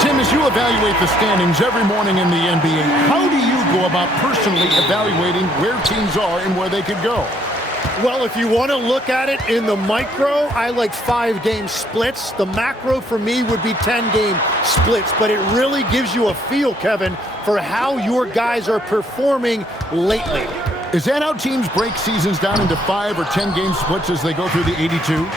Tim, as you evaluate the standings every morning in the NBA, how do you go about personally evaluating where teams are and where they could go? Well, if you want to look at it in the micro, I like 5-game splits. The macro for me would be 10-game splits, but it really gives you a feel, Kevin, for how your guys are performing lately. Is that how teams break seasons down into 5 or 10-game splits as they go through the 82?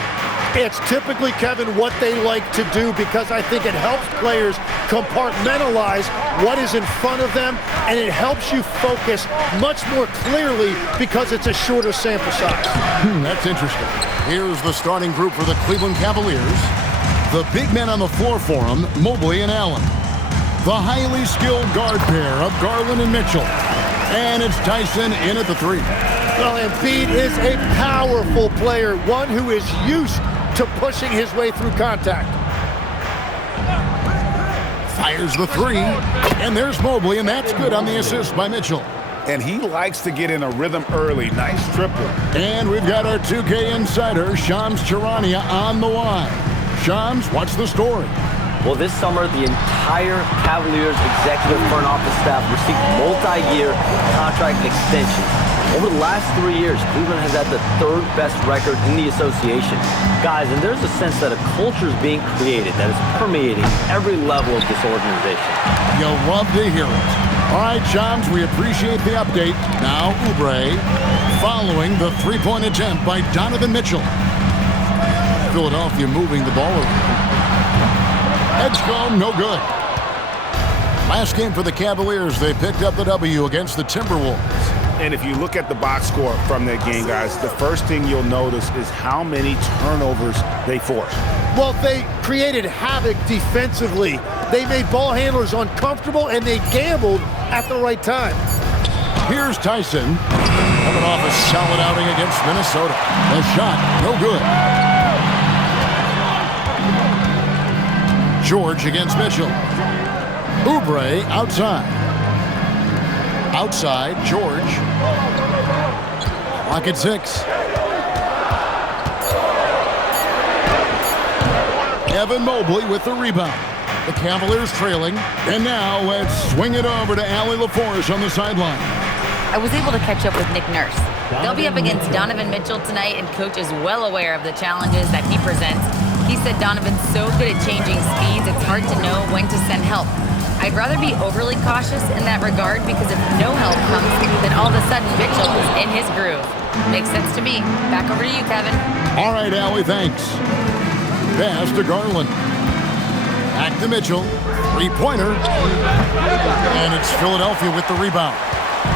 It's typically, Kevin, what they like to do because I think it helps players compartmentalize what is in front of them, and it helps you focus much more clearly because it's a shorter sample size. That's interesting. Here's the starting group for the Cleveland Cavaliers. The big men on the floor for them, Mobley and Allen. The highly skilled guard pair of Garland and Mitchell. And it's Tyson in at the 3. Well, Embiid is a powerful player, one who is used to pushing his way through contact. Fires the 3, and there's Mobley, and that's good on the assist by Mitchell. And he likes to get in a rhythm early. Nice triple. And we've got our 2K insider, Shams Charania, on the line. Shams, what's the story? Well, this summer, the entire Cavaliers executive front office staff received multi-year contract extensions. Over the last 3 years, Cleveland has had the 3rd best record in the association. Guys, and there's a sense that a culture is being created that is permeating every level of this organization. You'll love to hear it. All right, Shams, we appreciate the update. Now, Oubre, following the 3-point attempt by Donovan Mitchell. Philadelphia moving the ball around. Edgecombe, no good. Last game for the Cavaliers, they picked up the W against the Timberwolves. And if you look at the box score from that game, guys, the first thing you'll notice is how many turnovers they forced. Well, they created havoc defensively. They made ball handlers uncomfortable, and they gambled at the right time. Here's Tyson, coming off a solid outing against Minnesota. The shot, no good. George against Mitchell. Oubre outside. Outside, George. Clock at 6. Evan Mobley with the rebound. The Cavaliers trailing. And now let's swing it over to Allie LaForce on the sideline. I was able to catch up with Nick Nurse. They'll be up against Donovan Mitchell tonight, and Coach is well aware of the challenges that he presents. He said Donovan's so good at changing speeds, it's hard to know when to send help. I'd rather be overly cautious in that regard because if no help comes, then all of a sudden Mitchell is in his groove. Makes sense to me. Back over to you, Kevin. All right, Allie, thanks. Pass to Garland. Back to Mitchell. 3-pointer. And it's Philadelphia with the rebound.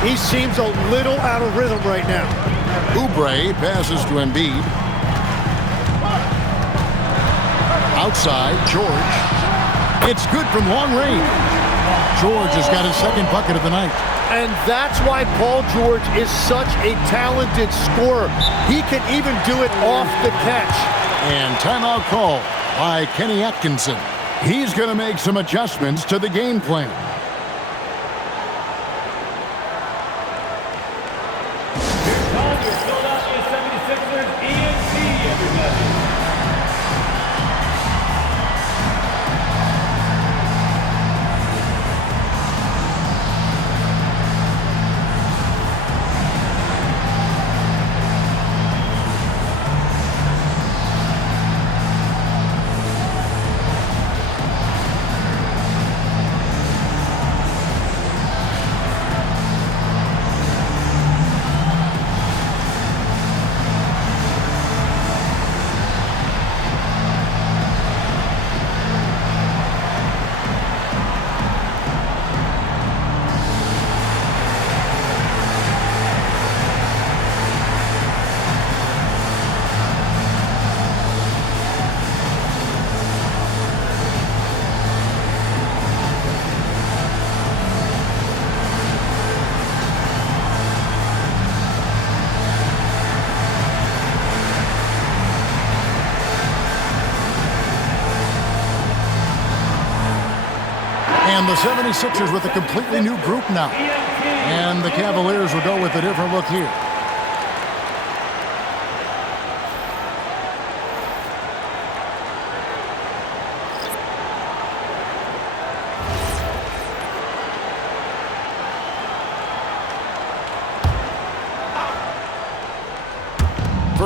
He seems a little out of rhythm right now. Oubre passes to Embiid. Outside, George. It's good from long range. George has got his 2nd bucket of the night. And that's why Paul George is such a talented scorer. He can even do it off the catch. And timeout call by Kenny Atkinson. He's going to make some adjustments to the game plan. And the 76ers with a completely new group now. And the Cavaliers will go with a different look here.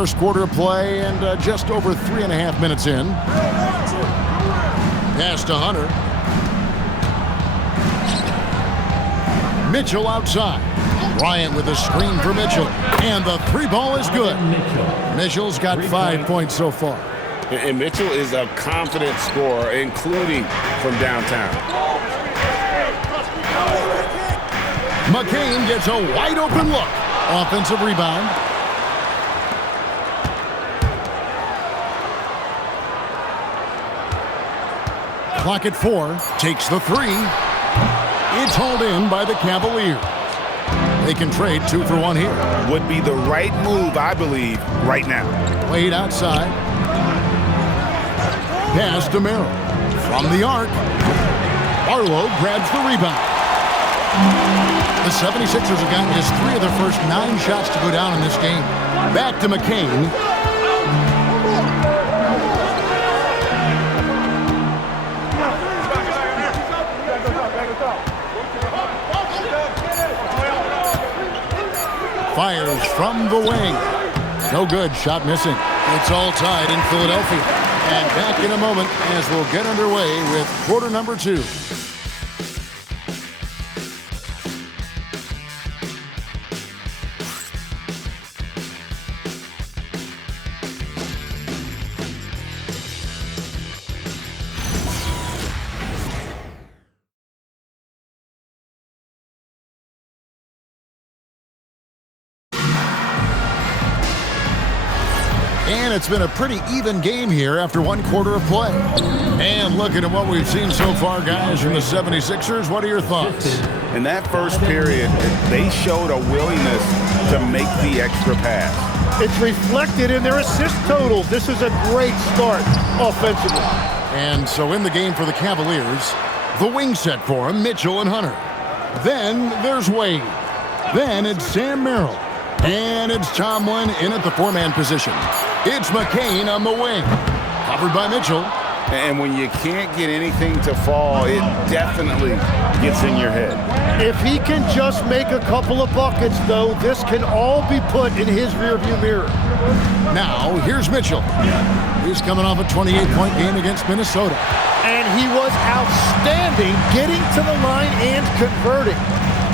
first quarter of play and just over 3.5 minutes in. Pass to Hunter. Mitchell outside. Bryant with a screen for Mitchell. And the three ball is good. Mitchell's got 5 points so far. And Mitchell is a confident scorer, including from downtown. McCain gets a wide open look. Offensive rebound. Clock at 4. Takes the three. It's hauled in by the Cavaliers. They can trade 2 for 1 here. Would be the right move, I believe, right now. Wade outside. Pass to Merrill. From the arc. Barlow grabs the rebound. The 76ers have gotten just 3 of their first 9 shots to go down in this game. Back to McCain. Fires from the wing. No good. Shot missing. It's all tied in Philadelphia. And back in a moment as we'll get underway with quarter number 2. And it's been a pretty even game here after 1 quarter of play. And looking at what we've seen so far, guys, from the 76ers, what are your thoughts? In that first period, they showed a willingness to make the extra pass. It's reflected in their assist total. This is a great start offensively. And so in the game for the Cavaliers, the wing set for him, Mitchell and Hunter. Then there's Wade. Then it's Sam Merrill. And it's Tomlin in at the 4-man position. It's McCain on the wing. Covered by Mitchell. And when you can't get anything to fall, it definitely gets in your head. If he can just make a couple of buckets, though, this can all be put in his rearview mirror. Now, here's Mitchell. He's coming off a 28-point game against Minnesota. And he was outstanding getting to the line and converting.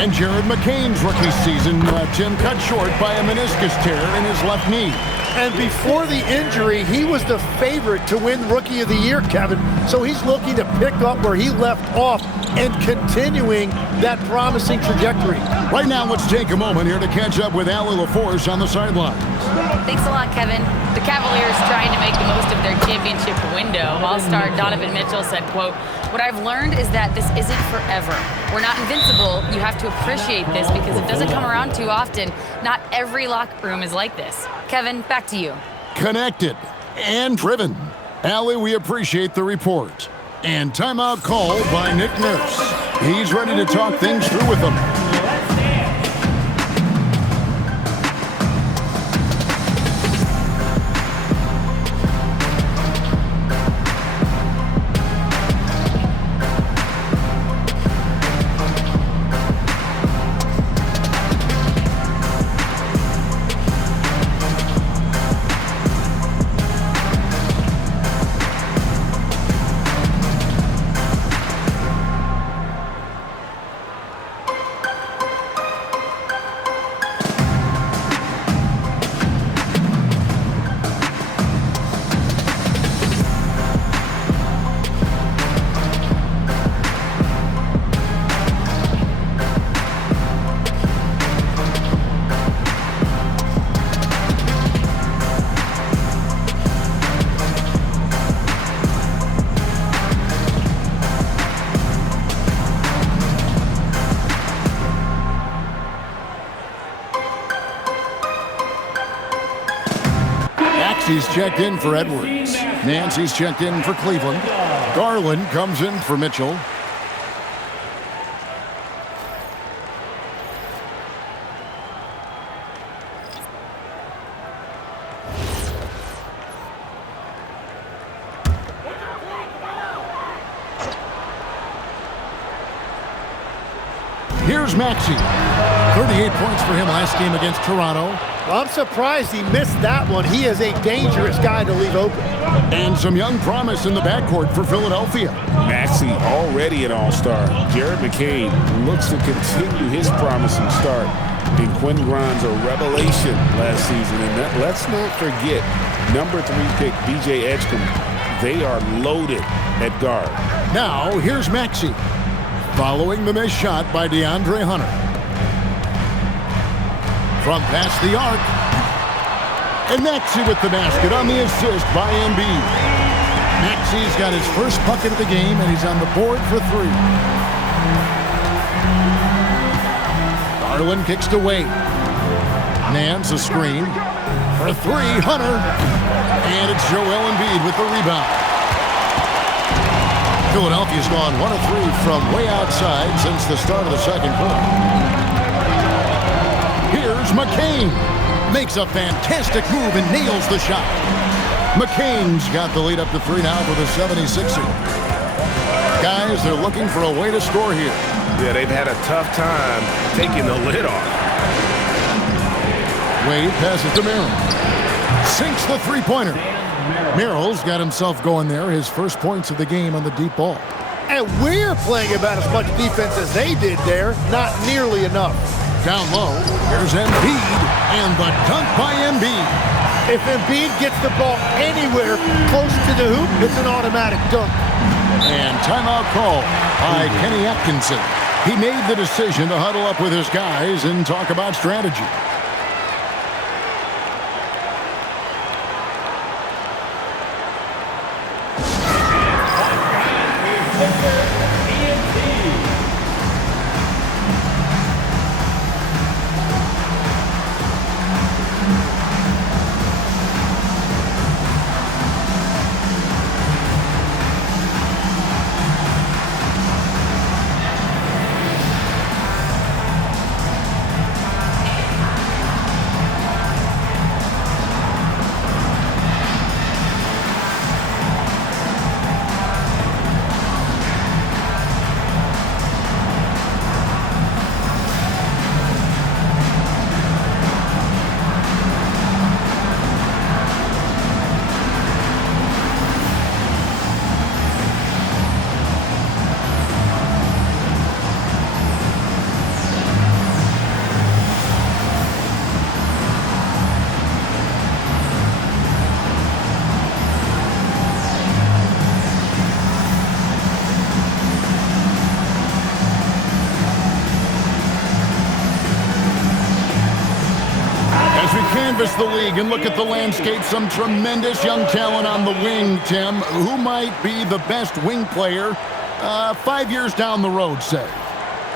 And Jared McCain's rookie season, Tim, cut short by a meniscus tear in his left knee. And before the injury, he was the favorite to win Rookie of the Year, Kevin. So he's looking to pick up where he left off and continuing that promising trajectory. Right now, let's take a moment here to catch up with Allie LaForce on the sidelines. Thanks a lot, Kevin. The Cavaliers trying to make the most of their championship window. All-star Donovan Mitchell said, quote, "What I've learned is that this isn't forever. We're not invincible. You have to appreciate this because it doesn't come around too often. Not every locker room is like this." Kevin, back to you. Connected and driven. Allie, we appreciate the report. And timeout called by Nick Nurse. He's ready to talk things through with them. He's checked in for Edwards. Nancy's checked in for Cleveland. Garland comes in for Mitchell. Here's Maxey. 38 points for him last game against Toronto. I'm surprised he missed that one. He is a dangerous guy to leave open. And some young promise in the backcourt for Philadelphia. Maxey already an all-star. Jared McCain looks to continue his promising start. And Quentin Grimes, a revelation last season. And let's not forget, number 3 pick B.J. Edgecombe. They are loaded at guard. Now, here's Maxey. Following the missed shot by DeAndre Hunter. From past the arc. And Maxey with the basket on the assist by Embiid. Maxey's got his first bucket of the game, and he's on the board for 3. Garland kicks to Wade. Nance a screen. For 3, Hunter. And it's Joel Embiid with the rebound. Philadelphia's gone 1 of 3 from way outside since the start of the second quarter. Here's McCain. Makes a fantastic move and nails the shot. McCain's got the lead up to 3 now for the 76ers. Guys, they're looking for a way to score here. Yeah, they've had a tough time taking the lid off. Wade passes to Merrill. Sinks the three-pointer. Merrill's got himself going there. His first points of the game on the deep ball. And we're playing about as much defense as they did there. Not nearly enough. Down low, here's Embiid, and the dunk by Embiid. If Embiid gets the ball anywhere close to the hoop, it's an automatic dunk. And timeout call by Kenny Atkinson. He made the decision to huddle up with his guys and talk about strategy. Canvas the league and look at the landscape. Some tremendous young talent on the wing, Tim. Who might be the best wing player 5 years down the road, say?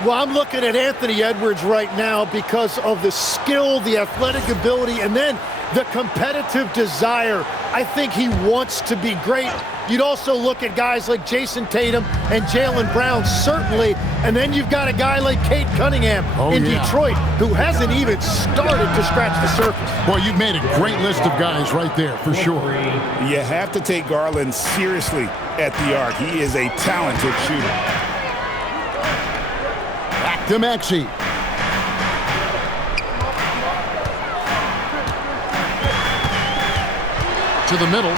Well, I'm looking at Anthony Edwards right now because of the skill, the athletic ability, and then the competitive desire. I think he wants to be great. You'd also look at guys like Jason Tatum and Jaylen Brown, certainly. And then you've got a guy like Cade Cunningham in Detroit who hasn't even started to scratch the surface. Boy, you've made a great list of guys right there, for sure. You have to take Garland seriously at the arc. He is a talented shooter. Back to Maxey. To the middle.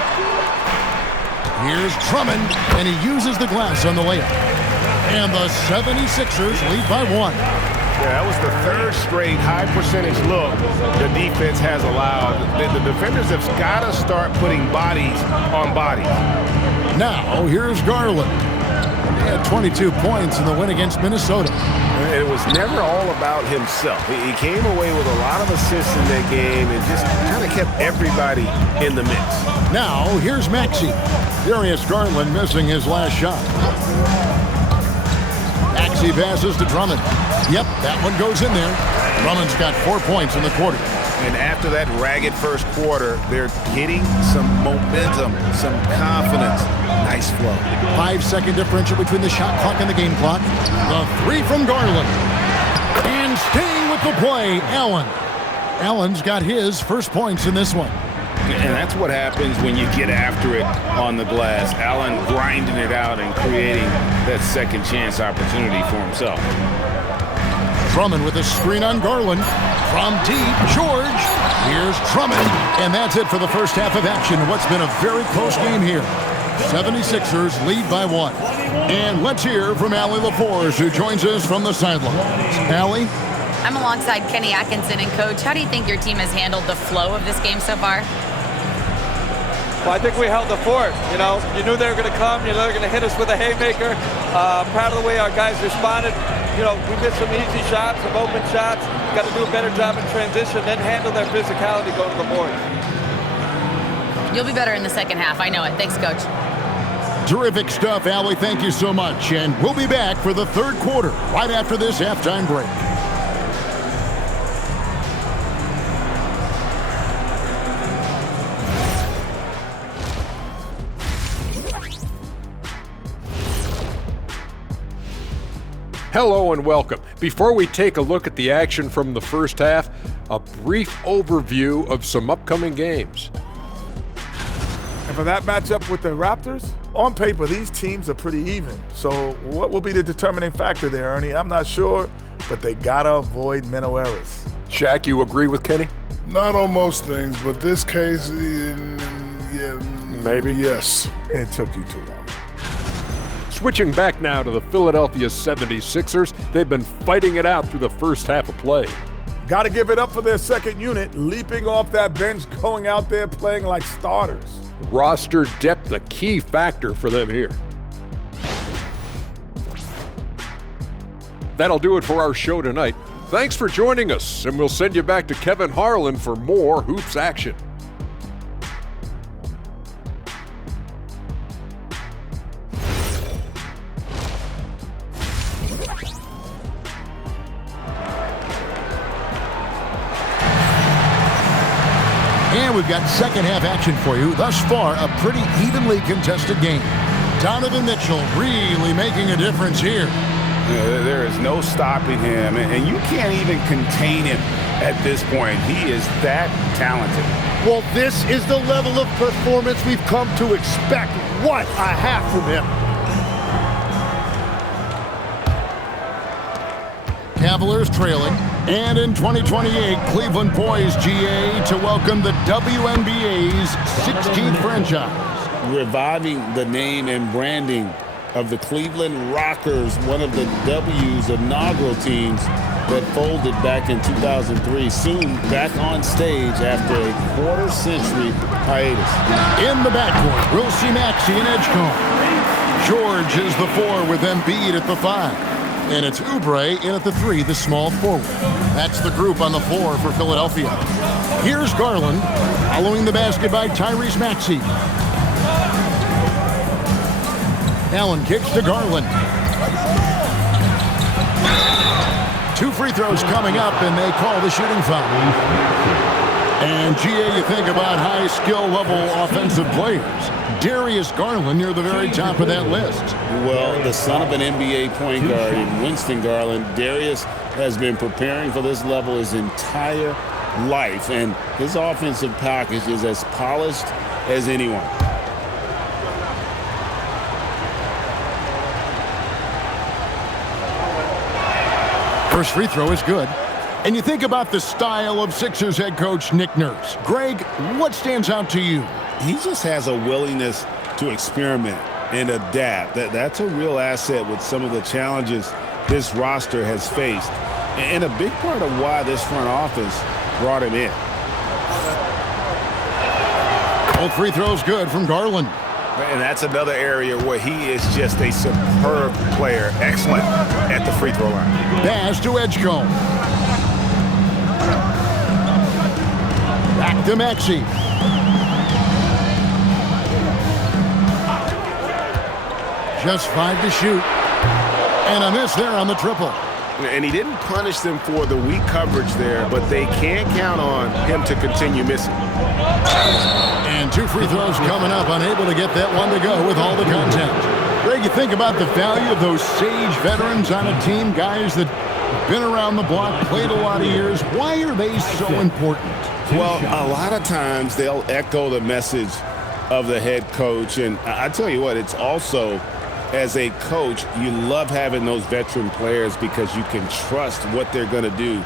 Here's Drummond, and he uses the glass on the layup. And the 76ers lead by 1. Yeah, that was the third straight high percentage look the defense has allowed. The defenders have got to start putting bodies on bodies. Now, here's Garland. He had 22 points in the win against Minnesota. It was never all about himself. He came away with a lot of assists in that game and just kind of kept everybody in the mix. Now, here's Maxey. Darius Garland missing his last shot. Maxey passes to Drummond. Yep, that one goes in there. Drummond's got 4 points in the quarter. And after that ragged first quarter, they're getting some momentum, some confidence. Nice flow. 5-second differential between the shot clock and the game clock. The 3 from Garland. And staying with the play, Allen. Allen's got his first points in this one. And that's what happens when you get after it on the glass. Allen grinding it out and creating that second chance opportunity for himself. Drummond with a screen on Garland. From deep, George. Here's Drummond. And that's it for the first half of action. What's been a very close game here. 76ers lead by 1. And let's hear from Allie LaForge, who joins us from the sidelines. Allie? I'm alongside Kenny Atkinson. And, Coach, how do you think your team has handled the flow of this game so far? Well, I think we held the fort. You know, you knew they were going to come. You know they were going to hit us with a haymaker. I'm proud of the way our guys responded. You know, we missed some easy shots, some open shots. Got to do a better job in transition, then handle their physicality going to the board. You'll be better in the second half. I know it. Thanks, Coach. Terrific stuff, Allie. Thank you so much. And we'll be back for the third quarter right after this halftime break. Hello and welcome. Before we take a look at the action from the first half, a brief overview of some upcoming games. And for that matchup with the Raptors, on paper, these teams are pretty even. So what will be the determining factor there, Ernie? I'm not sure, but they gotta avoid mental errors. Shaq, you agree with Kenny? Not on most things, but this case, yeah, Maybe. yes. It took you too long. Switching back now to the Philadelphia 76ers, they've been fighting it out through the first half of play. Got to give it up for their second unit, leaping off that bench, going out there playing like starters. Roster depth a key factor for them here. That'll do it for our show tonight. Thanks for joining us, and we'll send you back to Kevin Harlan for more hoops action. And we've got second half action for you. Thus far, a pretty evenly contested game. Donovan Mitchell really making a difference here. There is no stopping him, and you can't even contain him at this point. He is that talented. Well, this is the level of performance we've come to expect. What a half from him. Cavilers trailing. And in 2028, Cleveland poised, GA, to welcome the WNBA's 16th franchise. Reviving the name and branding of the Cleveland Rockers, one of the W's inaugural teams that folded back in 2003, soon back on stage after a quarter-century hiatus. In the backcourt, we'll see Maxey and Edgecombe. George is the 4 with Embiid at the 5. And it's Oubre in at the 3, the small forward. That's the group on the floor for Philadelphia. Here's Garland, following the basket by Tyrese Maxey. Allen kicks to Garland. 2 free throws coming up, and they call the shooting foul. And, GA, you think about high skill level offensive players. Darius Garland near the very top of that list. Well, the son of an NBA point guard in Winston Garland, Darius has been preparing for this level his entire life, and his offensive package is as polished as anyone. First free throw is good. And you think about the style of Sixers head coach Nick Nurse. Greg, what stands out to you? He just has a willingness to experiment and adapt. That's a real asset with some of the challenges this roster has faced. And a big part of why this front office brought him in. Both free throws good from Garland. And that's another area where he is just a superb player. Excellent at the free throw line. Pass to Edgecombe. Back to Maxey. Just 5 to shoot. And a miss there on the triple. And he didn't punish them for the weak coverage there, but they can't count on him to continue missing. And 2 free throws coming up, unable to get that one to go with all the contact. Greg, you think about the value of those sage veterans on a team, guys that have been around the block, played a lot of years. Why are they so important? Well, a lot of times they'll echo the message of the head coach. And I tell you what, it's also as a coach, you love having those veteran players because you can trust what they're going to do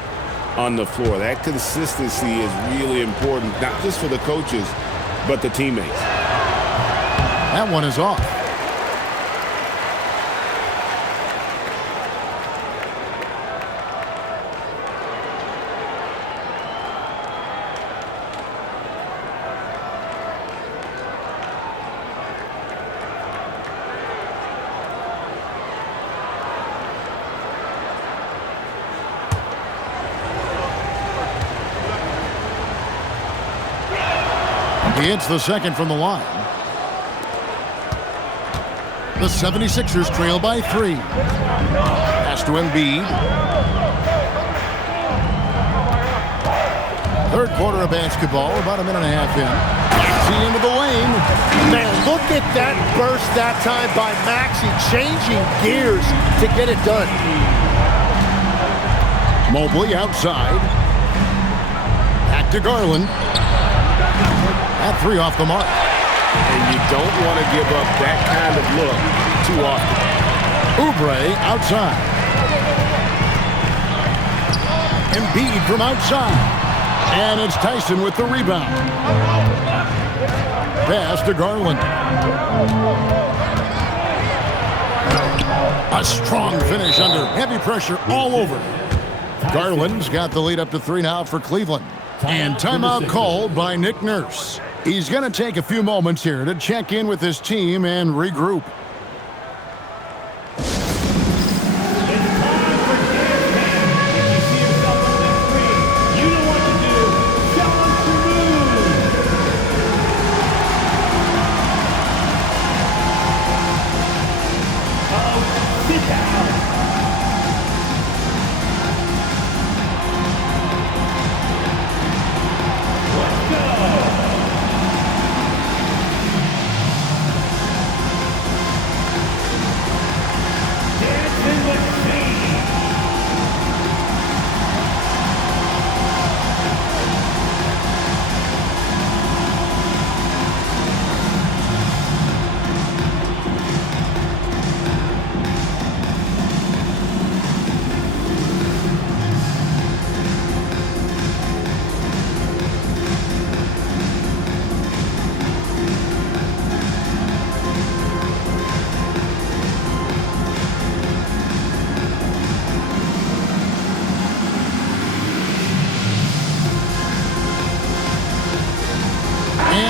on the floor. That consistency is really important, not just for the coaches, but the teammates. That one is off. He hits the second from the line. The 76ers trail by 3. Pass to Embiid. Third quarter of basketball, about a minute and a half in. Maxey into the lane. Man, look at that burst that time by Maxey, changing gears to get it done. Mobley outside. Back to Garland. That 3 off the mark. And you don't want to give up that kind of look too often. Oubre outside. Embiid from outside. And it's Tyson with the rebound. Pass to Garland. A strong finish under heavy pressure all over. Garland's got the lead up to 3 now for Cleveland. And timeout called by Nick Nurse. He's going to take a few moments here to check in with his team and regroup.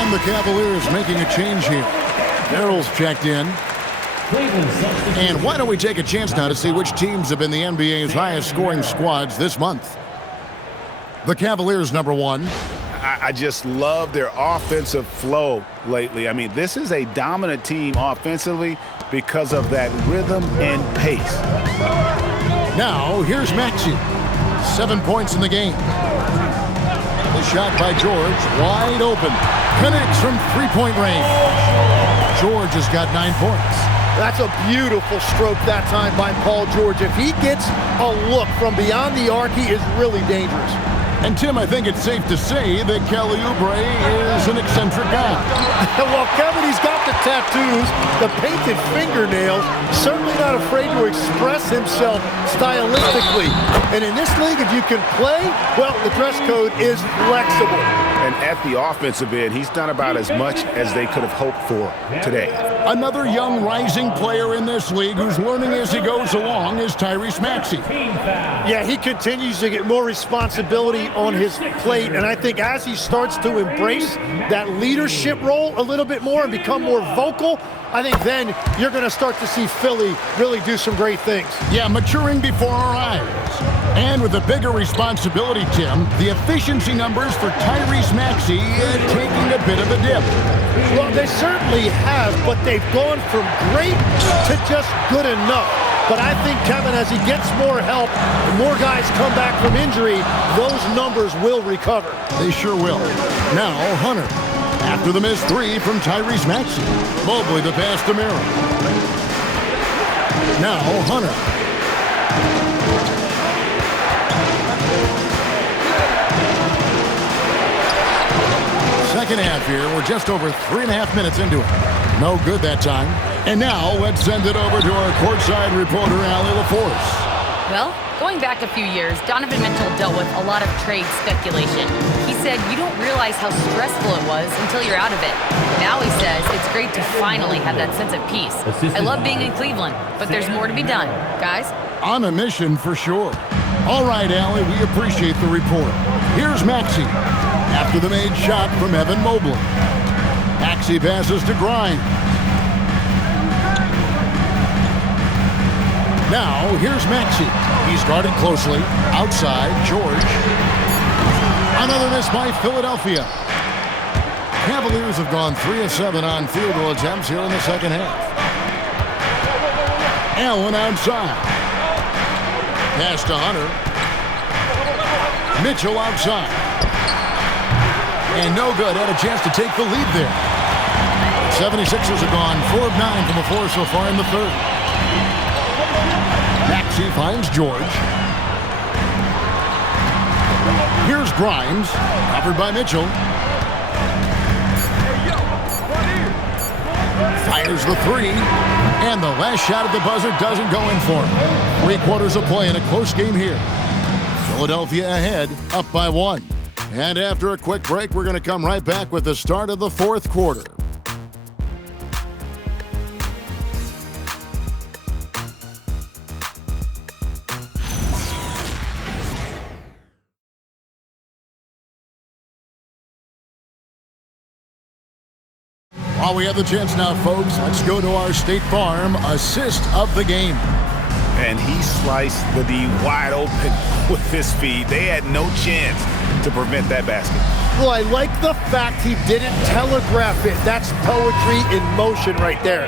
The Cavaliers making a change here. Daryl's checked in. And why don't we take a chance now to see which teams have been the NBA's highest scoring squads this month. The Cavaliers, number 1. I just love their offensive flow lately. I mean, this is a dominant team offensively because of that rhythm and pace. Now, here's Maxey. 7 points in the game. The shot by George, wide open. Connects from three-point range. George has got 9 points. That's a beautiful stroke that time by Paul George. If he gets a look from beyond the arc, he is really dangerous. And Tim, I think it's safe to say that Kelly Oubre is an eccentric guy. Well, Kevin, he's got the tattoos, the painted fingernails, certainly not afraid to express himself stylistically. And in this league, if you can play, well, the dress code is flexible. And at the offensive end, he's done about as much as they could have hoped for today. Another young rising player in this league who's learning as he goes along is Tyrese Maxey. Yeah, he continues to get more responsibility on his plate, and I think as he starts to embrace that leadership role a little bit more and become more vocal, I think then you're going to start to see Philly really do some great things. Yeah, maturing before our eyes. And with a bigger responsibility, Tim, the efficiency numbers for Tyrese Maxey taking a bit of a dip. Well, they certainly have, but they've gone from great to just good enough. But I think, Kevin, as he gets more help, more guys come back from injury, those numbers will recover. They sure will. Now, Hunter. After the missed 3 from Tyrese Maxey. Mobley the pass to Merrill. Now, Hunter. Second half here. We're just over 3.5 minutes into it. No good that time. And now let's send it over to our courtside reporter, Allie LaForce. Well, going back a few years, Donovan Mitchell dealt with a lot of trade speculation. He said you don't realize how stressful it was until you're out of it. Now he says it's great to finally have that sense of peace. I love being in Cleveland, but there's more to be done. Guys? On a mission for sure. All right, Allie, we appreciate the report. Here's Maxey after the made shot from Evan Mobley. Maxey passes to Grimes. Now, here's Maxey. He's guarded closely. Outside, George. Another miss by Philadelphia. Cavaliers have gone 3 of 7 on field goal attempts here in the second half. Allen outside. Pass to Hunter. Mitchell outside. And no good. Had a chance to take the lead there. 76ers have gone 4 of 9 from the floor so far in the third. Maxey finds George. Here's Grimes, covered by Mitchell. Fires the three, and the last shot at the buzzer doesn't go in for him. 3 quarters of play in a close game here. Philadelphia ahead, up by 1. And after a quick break, we're going to come right back with the start of the fourth quarter. While we have the chance now, folks, let's go to our State Farm assist of the game. And he sliced the D wide open with his feet. They had no chance to prevent that basket. Well, I like the fact he didn't telegraph it. That's poetry in motion right there.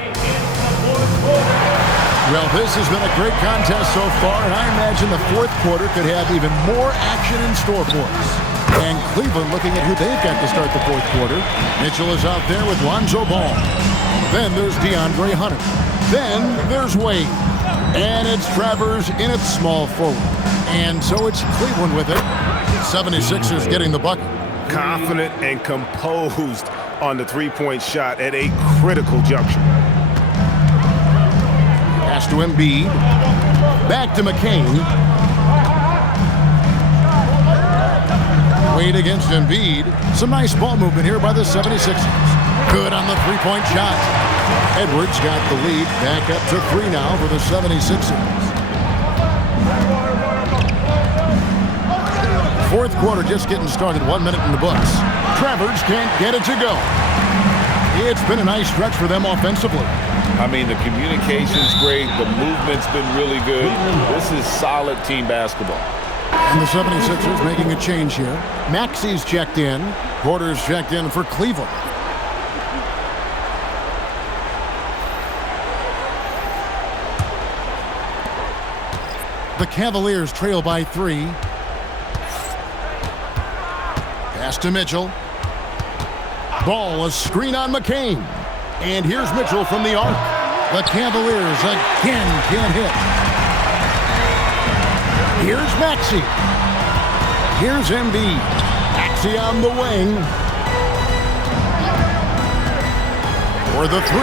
Well, this has been a great contest so far, and I imagine the fourth quarter could have even more action in store for us. And Cleveland looking at who they've got to start the fourth quarter. Mitchell is out there with Lonzo Ball. Then there's DeAndre Hunter. Then there's Wade. And it's Travers in its small forward. And so it's Cleveland with it. 76ers getting the bucket. Confident and composed on the three-point shot at a critical juncture. Pass to Embiid. Back to McCain. Wade against Embiid. Some nice ball movement here by the 76ers. Good on the three-point shot. Edwards got the lead. Back up to 3 now for the 76ers. Fourth quarter just getting started. 1 minute in the books. Travers can't get it to go. It's been a nice stretch for them offensively. I mean, the communication's great. The movement's been really good. This is solid team basketball. And the 76ers making a change here. Maxey's checked in. Porter's checked in for Cleveland. The Cavaliers trail by 3. Pass to Mitchell. Ball, a screen on McCain. And here's Mitchell from the arc. The Cavaliers again can't hit. Here's Maxey. Here's Embiid. Maxey on the wing. For the 3.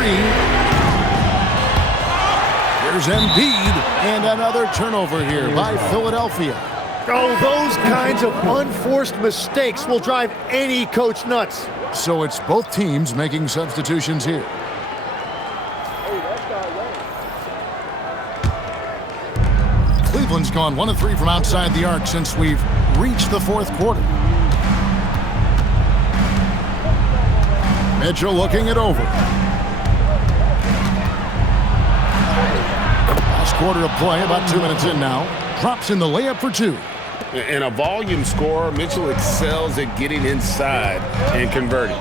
Here's Embiid. And another turnover here by Philadelphia. Oh, those kinds of unforced mistakes will drive any coach nuts. So it's both teams making substitutions here. Cleveland's gone 1 of 3 from outside the arc since we've reached the fourth quarter. Mitchell looking it over. Last quarter of play, about 2 minutes in now. Drops in the layup for 2. And a volume scorer, Mitchell excels at getting inside and converting.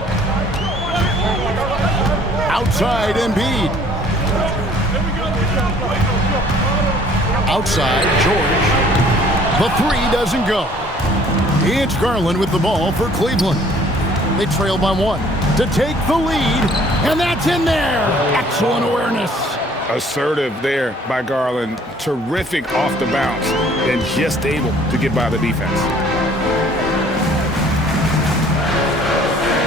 Outside Embiid. Outside George. The 3 doesn't go. It's Garland with the ball for Cleveland. They trail by 1 to take the lead, and that's in there. Excellent awareness. Assertive there by Garland. Terrific off the bounce and just able to get by the defense.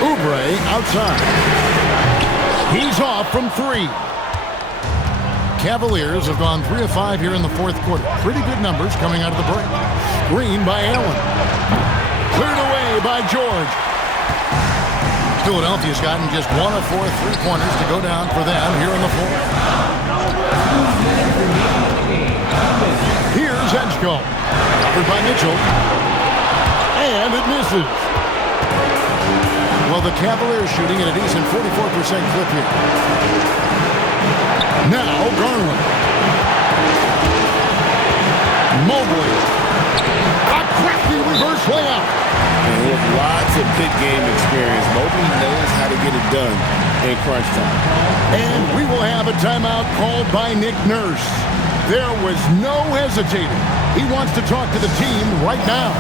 Oubre outside. He's off from 3. Cavaliers have gone 3 of 5 here in the fourth quarter. Pretty good numbers coming out of the break. Screen by Allen. Cleared away by George. Philadelphia's gotten just 1 of 4 3-pointers to go down for them here in the fourth. Here's Edgecombe. Covered by Mitchell. And it misses. Well, the Cavaliers shooting at a decent 44% clip here. Now Garland. Mobley. A crafty reverse layup. And with lots of big game experience, Mobley knows how to get it done in crunch time. And we will have a timeout called by Nick Nurse. There was no hesitating. He wants to talk to the team right now.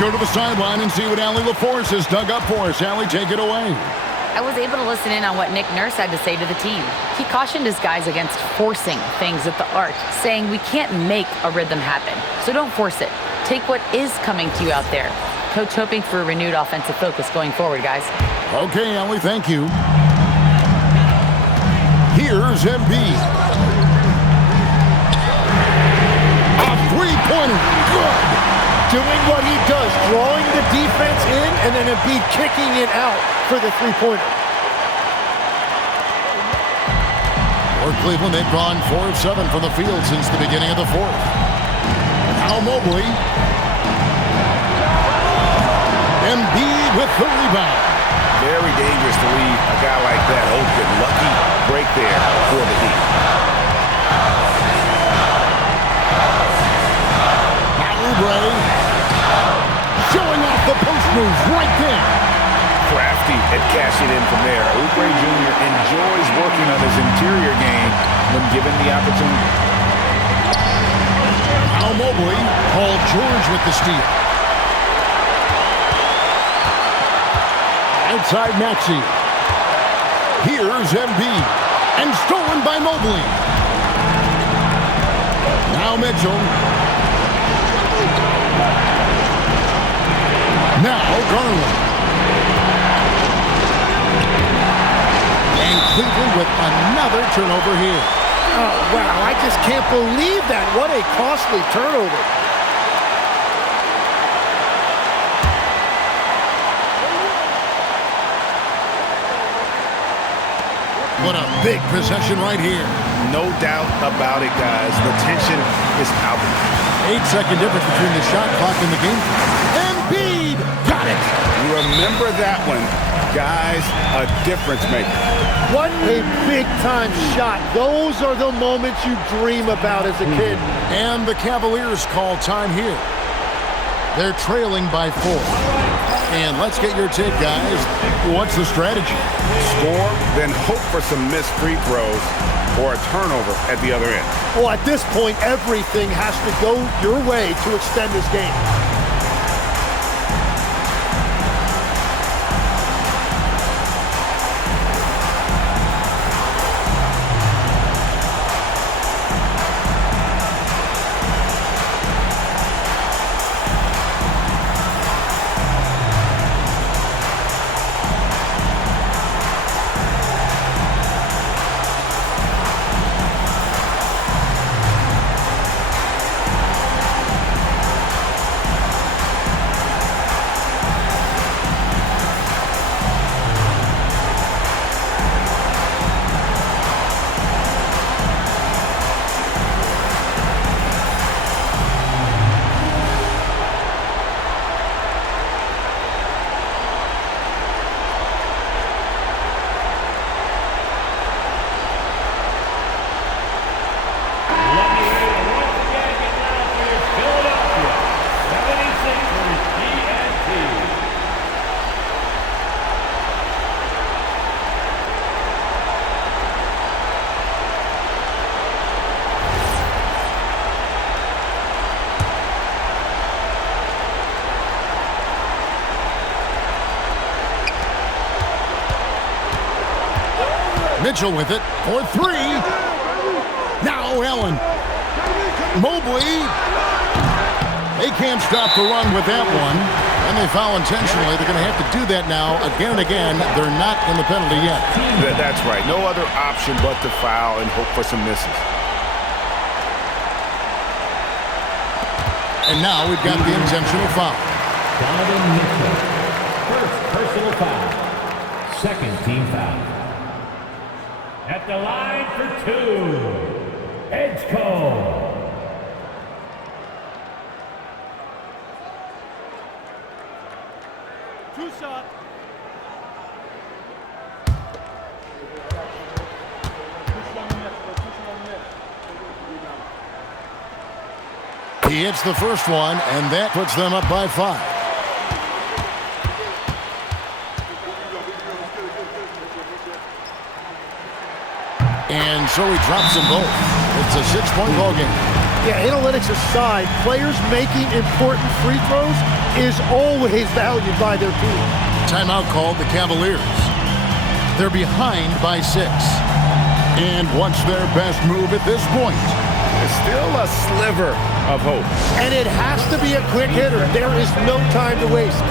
Go to the sideline and see what Allie LaForce has dug up for us. Allie, take it away. I was able to listen in on what Nick Nurse had to say to the team. He cautioned his guys against forcing things at the arc, saying we can't make a rhythm happen, so don't force it. Take what is coming to you out there. Coach hoping for a renewed offensive focus going forward, guys. Okay, Allie, thank you. Here's Embiid. A three-pointer. Good. Doing what he does, drawing the defense in, and then Embiid kicking it out for the three-pointer. For Cleveland, they've gone 4 of 7 from the field since the beginning of the fourth. Now Mobley. Embiid with the rebound. Very dangerous to leave a guy like that open. Lucky break there for the Heat. Oubre. Showing off the post moves right there. Crafty at cashing in from there. Oubre Jr. enjoys working on his interior game when given the opportunity. Now Mobley. Paul George with the steal. Outside Maxey. Here's Embiid. And stolen by Mobley. Now Mitchell. Now Garland. And Cleveland with another turnover here. Oh, wow, I just can't believe that. What a costly turnover. What a big possession right here. No doubt about it, guys. The tension is palpable. 8-second difference between the shot clock and the game. Embiid got it. Remember that one, guys. A difference maker. What a big-time shot. Those are the moments you dream about as a kid. And the Cavaliers call time here. They're trailing by 4. And let's get your take, guys. What's the strategy? Score, then hope for some missed free throws or a turnover at the other end. Well, at this point, everything has to go your way to extend this game. Mitchell with it for three. Now Allen. Mobley. They can't stop the run with that one. And they foul intentionally. They're going to have to do that now again and again. They're not in the penalty yet. That's right. No other option but to foul and hope for some misses. And now we've got the intentional foul. Donovan Mitchell. First personal foul. Second team foul. At the line for two. Edgecombe. Two shot. He hits the first one, and that puts them up by 5. And so he drops them both. It's a 6-point ball game. Yeah, analytics aside, players making important free throws is always valued by their team. Timeout called the Cavaliers. They're behind by 6. And what's their best move at this point? There's still a sliver of hope. And it has to be a quick hitter. There is no time to waste.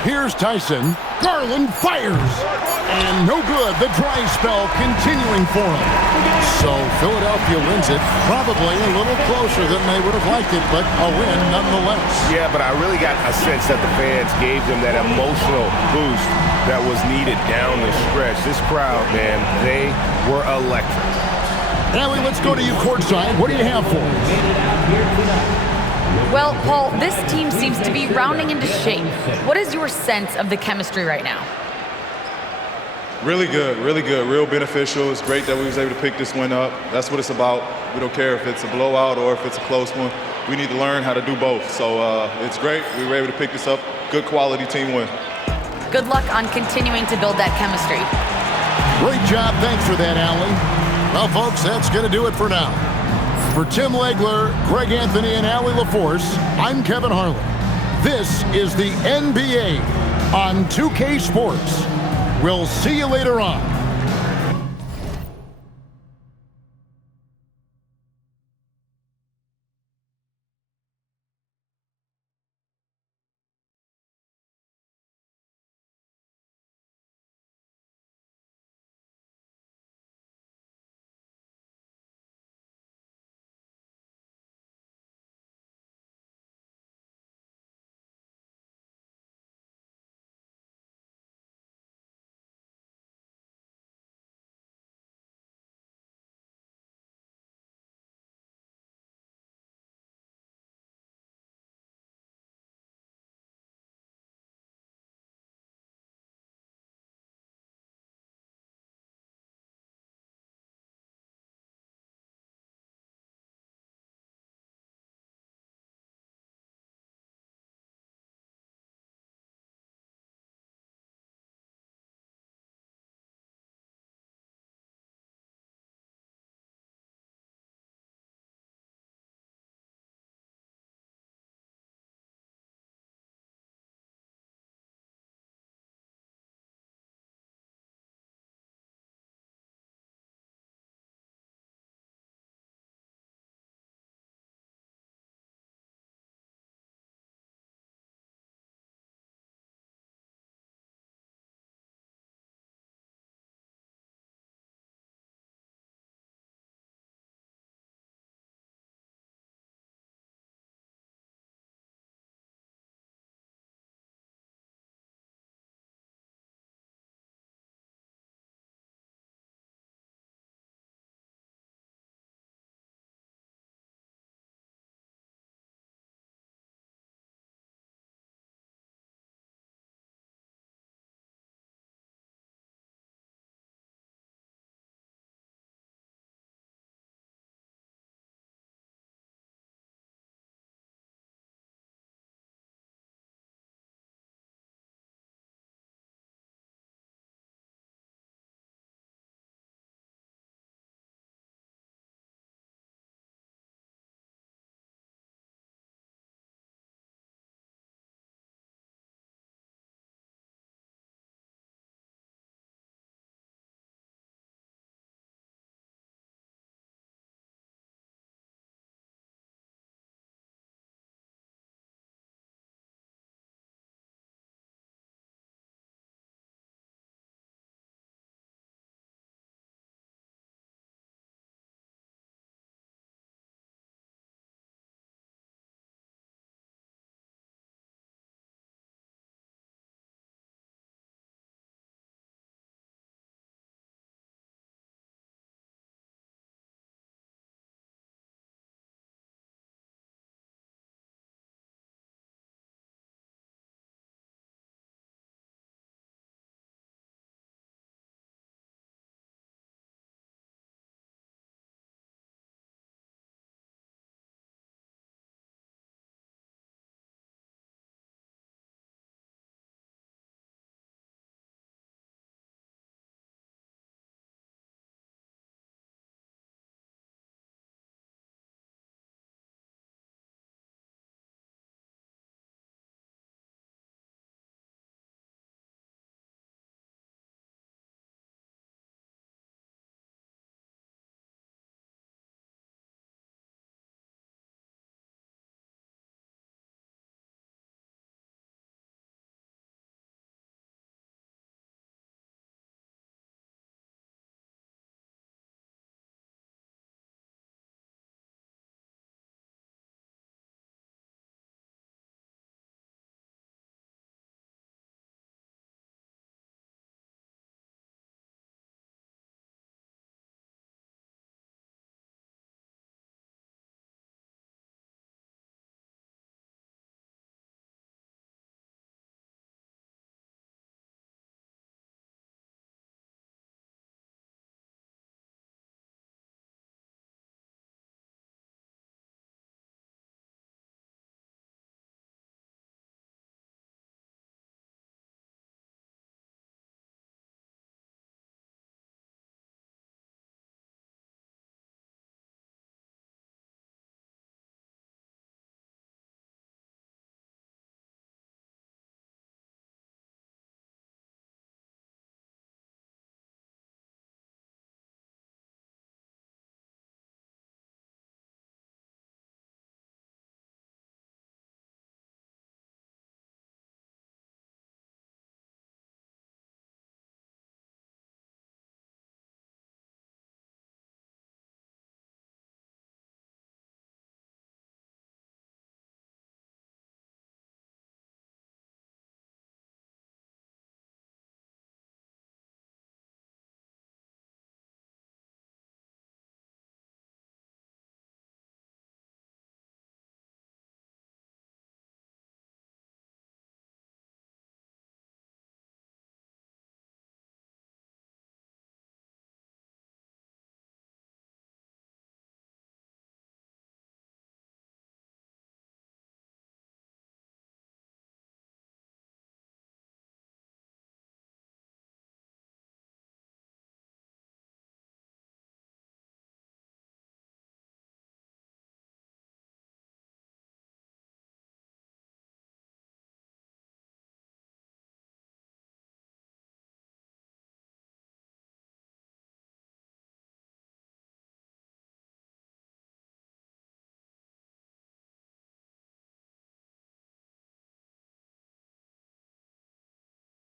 Here's Tyson. Garland fires. And no good. The dry spell continuing for him. So Philadelphia wins it. Probably a little closer than they would have liked it, but a win nonetheless. Yeah, but I really got a sense that the fans gave them that emotional boost that was needed down the stretch. This crowd, man, they were electric. Allie, let's go to you courtside. What do you have for us? Well, Paul, this team seems to be rounding into shape. What is your sense of the chemistry right now? Really good, real beneficial. It's great that we was able to pick this one up. That's what it's about. We don't care if it's a blowout or if it's a close one. We need to learn how to do both. So it's great. We were able to pick this up. Good quality team win. Good luck on continuing to build that chemistry. Great job. Thanks for that, Allie. Well, folks, that's going to do it for now. For Tim Legler, Greg Anthony, and Allie LaForce, I'm Kevin Harlan. This is the NBA on 2K Sports. We'll see you later on.